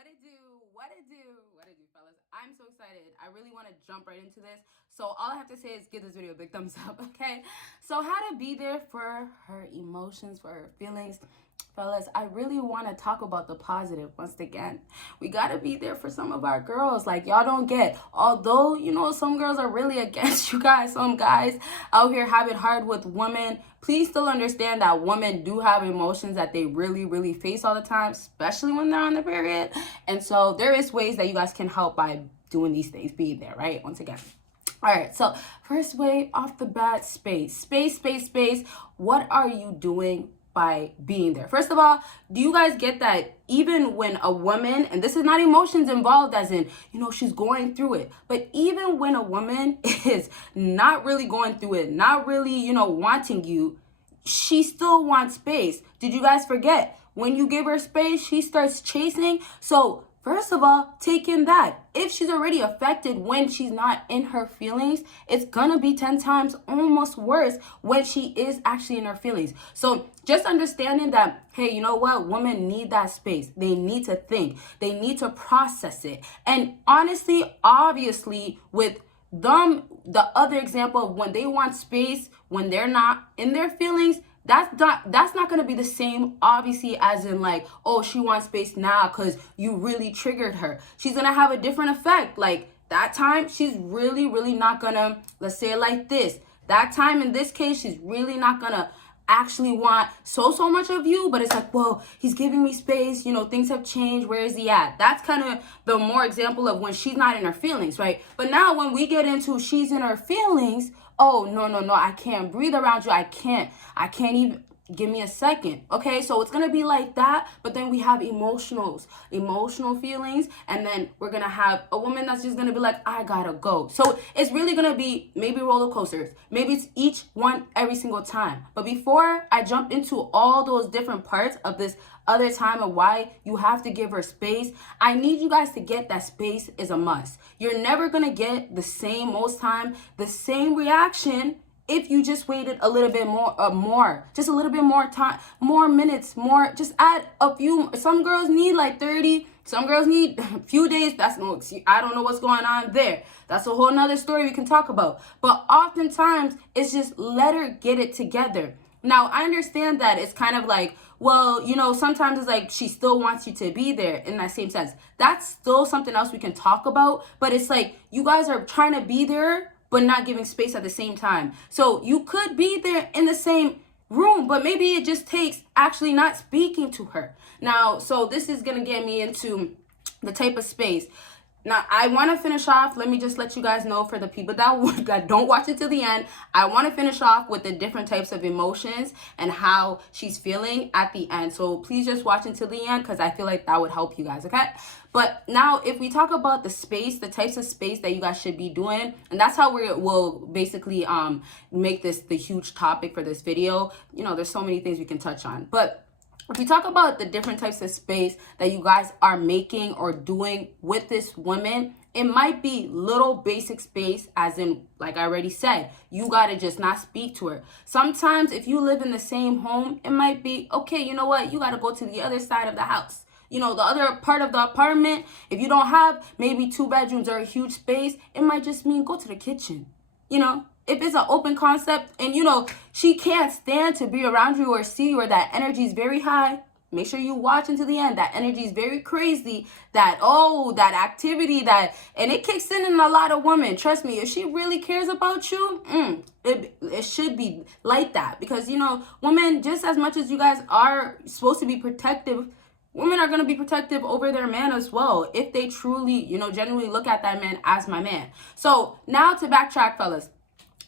What it do? What it do? What it do, fellas? I'm so excited. I really want to jump right into this. So all I have to say is give this video a big thumbs up, okay? So how to be there for her emotions, for her feelings. Fellas, I really want to talk about the positive once again. We got to be there for some of our girls. Like, y'all don't get, although, some girls are really against you guys. Some guys out here have it hard with women. Please still understand that women do have emotions that they really, really face all the time, especially when they're on the period. And so there is ways that you guys can help by doing these things, being there, right? Once again. All right, so first way off the bat, space. What are you doing by being there? First of all, do you guys get that even when a woman, and this is not emotions involved as in, she's going through it, but even when a woman is not really going through it, not really, wanting you, she still wants space. Did you guys forget? When you give her space, she starts chasing. So first of all, take in that. If she's already affected when she's not in her feelings, it's gonna be 10 times almost worse when she is actually in her feelings. So just understanding that, hey, you know what? Women need that space. They need to think. They need to process it. And honestly, obviously, with them, the other example of when they want space, when they're not in their feelings, that's not going to be the same, obviously, as in like, oh, she wants space now because you really triggered her. She's going to have a different effect. Like that time, she's really, really not going to, let's say it like this. That time in this case, she's really not going to actually want so much of you, but it's like, well, he's giving me space, things have changed, where is he at? That's kind of the more example of when she's not in her feelings, right? But now when we get into she's in her feelings, oh, no, I can't breathe around you, I can't even, give me a second. Okay, so it's gonna be like that, but then we have emotional feelings, and then we're gonna have a woman that's just gonna be like, I gotta go. So it's really gonna be maybe roller coasters, maybe it's each one every single time. But before I jump into all those different parts of this other time of why you have to give her space, I need you guys to get that space is a must. You're never gonna get the same, most time, the same reaction if you just waited a little bit more, just a little bit more time, more minutes, more, just add a few. Some girls need like 30, some girls need a few days. That's no excuse. I don't know what's going on there. That's a whole nother story we can talk about. But oftentimes, it's just let her get it together. Now, I understand that it's kind of like, well, sometimes it's like she still wants you to be there in that same sense. That's still something else we can talk about. But it's like you guys are trying to be there, but not giving space at the same time. So you could be there in the same room, but maybe it just takes actually not speaking to her. Now, so this is gonna get me into the type of space. Now, I want to finish off. Let me just let you guys know for the people that don't watch it to the end. I want to finish off with the different types of emotions and how she's feeling at the end. So please just watch until the end because I feel like that would help you guys, okay? But now, if we talk about the space, the types of space that you guys should be doing, and that's how we'll basically make this the huge topic for this video. There's so many things we can touch on. But if we talk about the different types of space that you guys are making or doing with this woman, it might be little basic space, as in, like I already said, you got to just not speak to her. Sometimes if you live in the same home, it might be, okay, you know what? You got to go to the other side of the house. The other part of the apartment, if you don't have maybe 2 bedrooms or a huge space, it might just mean go to the kitchen, If it's an open concept and, she can't stand to be around you or see you or that energy is very high, make sure you watch until the end. That energy is very crazy. That activity and it kicks in a lot of women. Trust me, if she really cares about you, it should be like that. Because, women, just as much as you guys are supposed to be protective, women are going to be protective over their man as well. If they truly, genuinely look at that man as my man. So now to backtrack, fellas.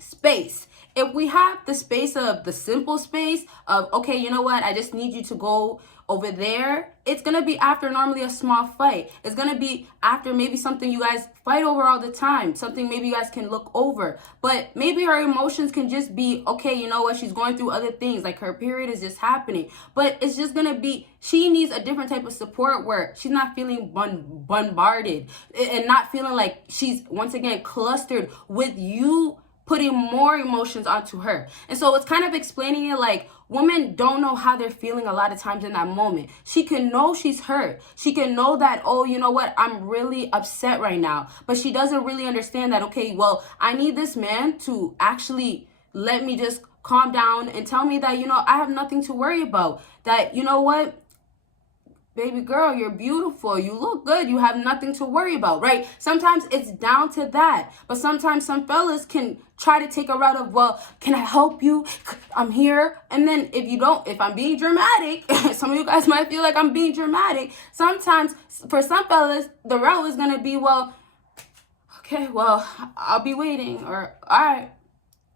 Space. If we have the space of the simple space of, okay, you know what? I just need you to go over there. It's going to be after normally a small fight. It's going to be after maybe something you guys fight over all the time. Something maybe you guys can look over. But maybe her emotions can just be, okay, you know what? She's going through other things. Like her period is just happening. But it's just going to be, she needs a different type of support where she's not feeling bombarded and not feeling like she's, once again, clustered with you putting more emotions onto her. And so it's kind of explaining it like women don't know how they're feeling a lot of times in that moment. She can know she's hurt. She can know that, oh, you know what, I'm really upset right now. But she doesn't really understand that, okay, well, I need this man to actually let me just calm down and tell me that, you know, I have nothing to worry about. That, you know what, baby girl, you're beautiful. You look good. You have nothing to worry about, right? Sometimes it's down to that. But sometimes some fellas can try to take a route of, well, can I help you? I'm here. And then if I'm being dramatic, some of you guys might feel like I'm being dramatic. Sometimes for some fellas, the route is going to be, well, okay, well, I'll be waiting. Or, all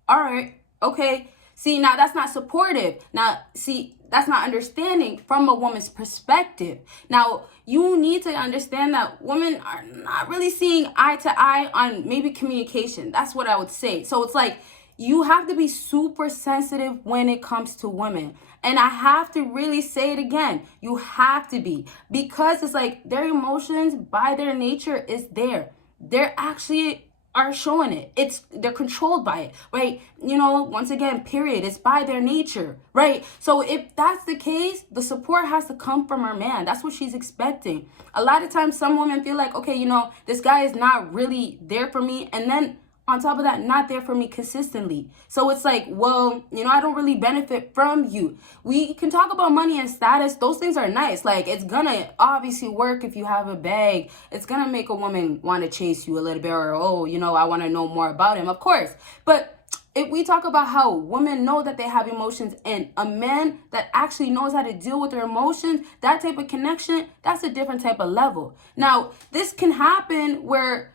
right, okay. See, now that's not supportive. Now, see, that's not understanding from a woman's perspective. Now, you need to understand that women are not really seeing eye to eye on maybe communication. That's what I would say. So it's like you have to be super sensitive when it comes to women. And I have to really say it again. You have to be, because it's like their emotions by their nature is there. They're actually are showing it. They're controlled by it, right? You know, once again, period. It's by their nature, right? So if that's the case, the support has to come from her man. That's what she's expecting. A lot of times some women feel like, okay, you know, this guy is not really there for me. And then on top of that, not there for me consistently. So it's like, well, you know, I don't really benefit from you. We can talk about money and status. Those things are nice. Like, it's gonna obviously work if you have a bag. It's gonna make a woman want to chase you a little bit, or, oh, you know, I want to know more about him, of course. But if we talk about how women know that they have emotions and a man that actually knows how to deal with their emotions, that type of connection, that's a different type of level. Now, this can happen where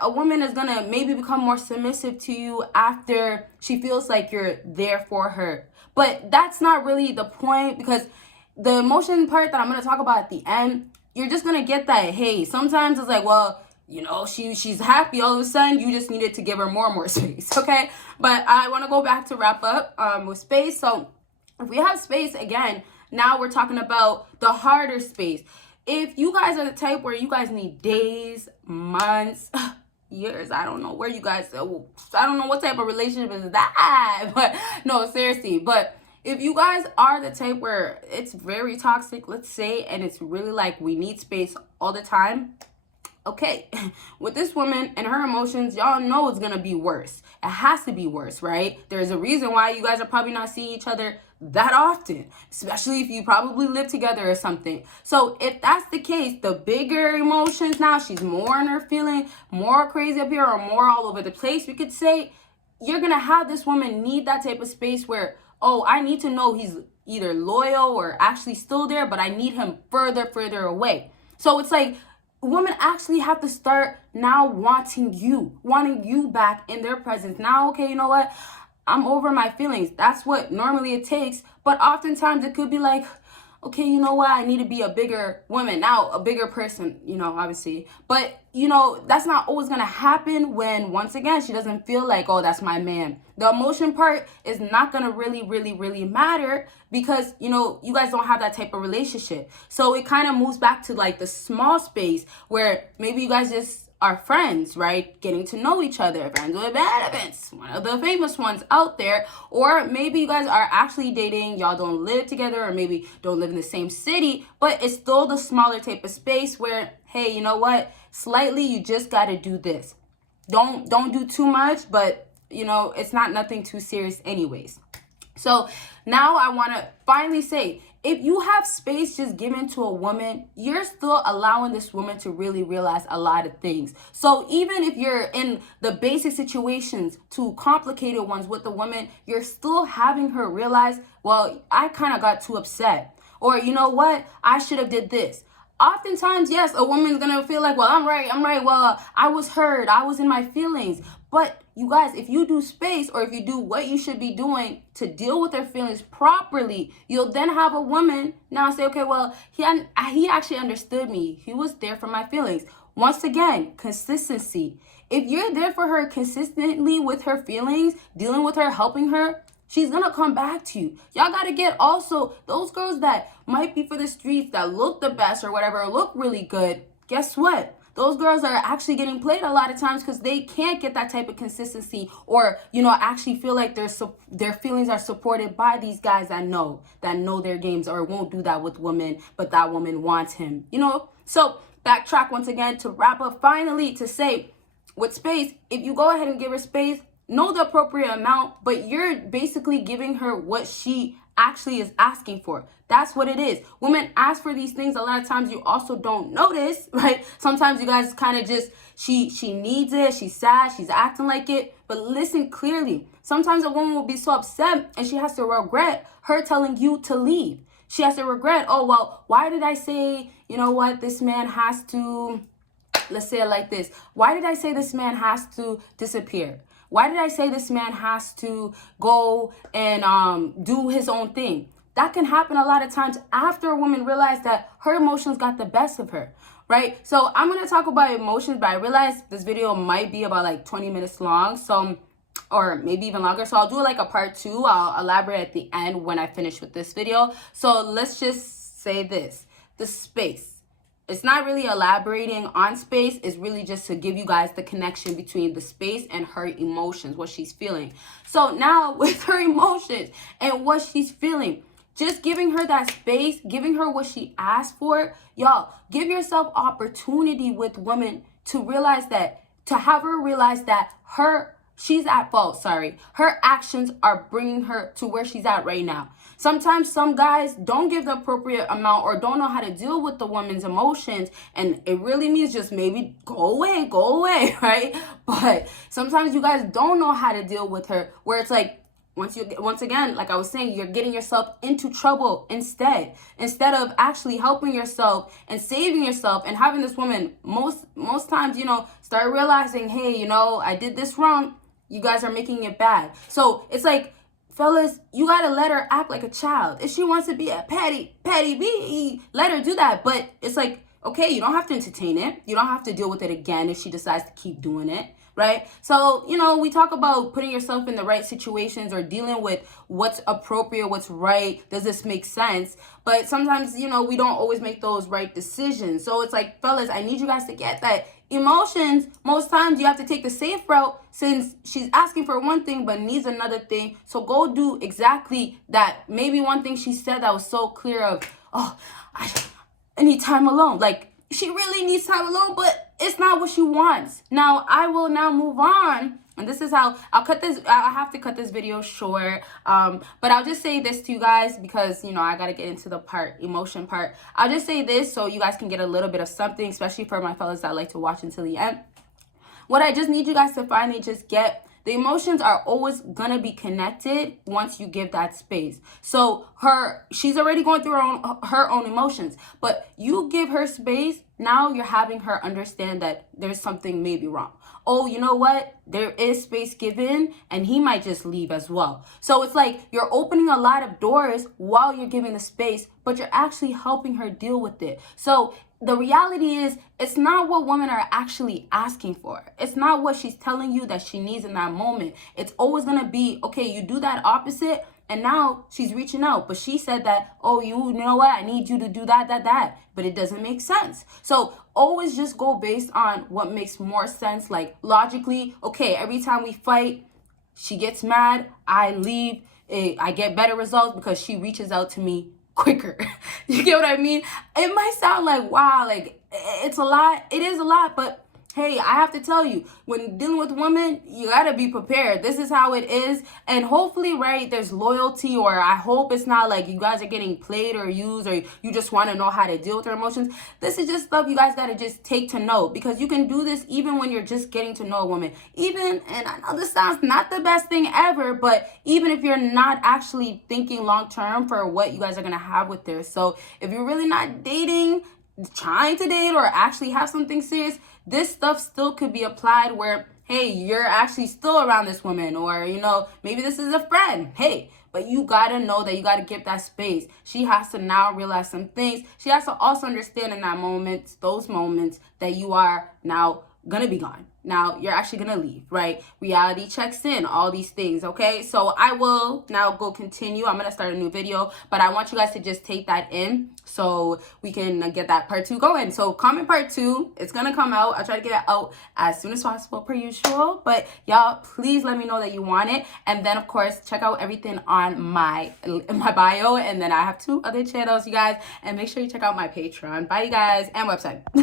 a woman is going to maybe become more submissive to you after she feels like you're there for her. But that's not really the point, because the emotion part that I'm going to talk about at the end, you're just going to get that, hey, sometimes it's like, well, you know, she's happy all of a sudden. You just needed to give her more and more space, okay? But I want to go back to wrap up with space. So if we have space, again, now we're talking about the harder space. If you guys are the type where you guys need days, months, years, I don't know where you guys, I don't know what type of relationship is that, but no, seriously. But if you guys are the type where it's very toxic, let's say, and it's really like we need space all the time, okay, with this woman and her emotions, y'all know it's gonna be worse. It has to be worse, right? There's a reason why you guys are probably not seeing each other that often, especially if you probably live together or something. So if that's the case, the bigger emotions now, she's more in her feeling, more crazy up here, or more all over the place, we could say, you're gonna have this woman need that type of space where, oh, I need to know he's either loyal or actually still there, but I need him further away. So it's like women actually have to start now wanting you back in their presence. Now, okay, you know what? I'm over my feelings. That's what normally it takes. But oftentimes it could be like, okay, you know what? I need to be a bigger woman now, a bigger person, you know, obviously. But, you know, that's not always going to happen when, once again, she doesn't feel like, oh, that's my man. The emotion part is not going to really matter because, you know, you guys don't have that type of relationship. So it kind of moves back to like the small space where maybe you guys just are friends, right? Getting to know each other, friends with benefits, one of the famous ones out there. Or maybe you guys are actually dating, y'all don't live together, or maybe don't live in the same city, but it's still the smaller type of space where, hey, you know what? Slightly, you just got to do this. Don't do too much, but you know, it's not nothing too serious anyways. So now I want to finally say, if you have space just given to a woman, you're still allowing this woman to really realize a lot of things. So even if you're in the basic situations to complicated ones with the woman, you're still having her realize, well, I kind of got too upset. Or, you know what? I should have did this. Oftentimes, yes, a woman's going to feel like, well, I'm right. Well, I was hurt. I was in my feelings. But you guys, if you do space, or if you do what you should be doing to deal with their feelings properly, you'll then have a woman now say, okay, well, he actually understood me. He was there for my feelings. Once again, consistency. If you're there for her consistently with her feelings, dealing with her, helping her, she's gonna come back to you. Y'all gotta get also those girls that might be for the streets, that look the best or whatever, or look really good. Guess what? those girls are actually getting played a lot of times because they can't get that type of consistency, or actually feel like their feelings are supported by these guys that know their games, or won't do that with women, but that woman wants him. So backtrack once again to wrap up, finally, to say, with space, if you go ahead and give her space, know the appropriate amount, but you're basically giving her what she actually is asking for. That's what it is. Women ask for these things a lot of times. You also don't notice, right? Sometimes you guys kind of just, she needs it, she's sad, she's acting like it. But listen clearly. Sometimes a woman will be so upset and she has to regret her telling you to leave. She has to regret, oh, well, why did I say, this man has to, let's say it like this. Why did I say this man has to disappear? Why did I say this man has to go and do his own thing? That can happen a lot of times after a woman realized that her emotions got the best of her, right? So I'm going to talk about emotions, but I realize this video might be about like 20 minutes long, so, or maybe even longer. So I'll do like a part 2. I'll elaborate at the end when I finish with this video. So let's just say this, the space. It's not really elaborating on space. It's really just to give you guys the connection between the space and her emotions, what she's feeling. So now with her emotions and what she's feeling, just giving her that space, giving her what she asked for. Y'all, give yourself opportunity with women to realize that, to have her realize that she's at fault, her actions are bringing her to where she's at right now. Sometimes some guys don't give the appropriate amount or don't know how to deal with the woman's emotions, and it really means just maybe go away, right? But sometimes you guys don't know how to deal with her, where it's like, once again, like I was saying, you're getting yourself into trouble instead of actually helping yourself and saving yourself and having this woman most times, start realizing, hey, I did this wrong. You guys are making it bad. So it's like, fellas, you gotta let her act like a child. If she wants to be a petty bee, let her do that. But it's like, okay, you don't have to entertain it. You don't have to deal with it again if she decides to keep doing it, right? So, we talk about putting yourself in the right situations or dealing with what's appropriate, what's right. Does this make sense? But sometimes, we don't always make those right decisions. So it's like, fellas, I need you guys to get that emotions, most times you have to take the safe route, since she's asking for one thing but needs another thing. So go do exactly that. Maybe one thing she said that was so clear of, oh, I need time alone. Like, she really needs time alone, but it's not what she wants. Now, I will now move on. And this is how I have to cut this video short. But I'll just say this to you guys because, I got to get into the emotion part. I'll just say this so you guys can get a little bit of something, especially for my fellas that like to watch until the end. What I just need you guys to finally just get, the emotions are always going to be connected once you give that space. So she's already going through her own emotions, but you give her space. Now you're having her understand that there's something maybe wrong. Oh, you know what? There is space given, and he might just leave as well. So it's like you're opening a lot of doors while you're giving the space, but you're actually helping her deal with it. So the reality is, it's not what women are actually asking for. It's not what she's telling you that she needs in that moment. It's always going to be, okay, you do that opposite, and now she's reaching out. But she said that, oh, you know what? I need you to do that. But it doesn't make sense. So always just go based on what makes more sense. Like logically, okay, every time we fight, she gets mad, I leave, I get better results because she reaches out to me quicker. You get what I mean? It might sound like, wow, like it's a lot. It is a lot, but hey, I have to tell you, when dealing with women, you got to be prepared. This is how it is. And hopefully, right, there's loyalty, or I hope it's not like you guys are getting played or used, or you just want to know how to deal with your emotions. This is just stuff you guys got to just take to know, because you can do this even when you're just getting to know a woman. Even, and I know this sounds not the best thing ever, but even if you're not actually thinking long term for what you guys are going to have with her. So if you're really not dating, trying to date, or actually have something serious, this stuff still could be applied where, hey, you're actually still around this woman, or, maybe this is a friend. Hey, but you got to know that you got to give that space. She has to now realize some things. She has to also understand in that moment, those moments, that you are now gonna be gone. Now you're actually gonna leave, right? Reality checks in, all these things, okay? So I will now go continue. I'm gonna start a new video, but I want you guys to just take that in so we can get that part 2 going. So comment part 2. It's gonna come out. I'll try to get it out as soon as possible per usual. But y'all, please let me know that you want it. And then of course, check out everything on my bio. And then I have 2 other channels, you guys. And make sure you check out my Patreon. Bye, you guys, and website.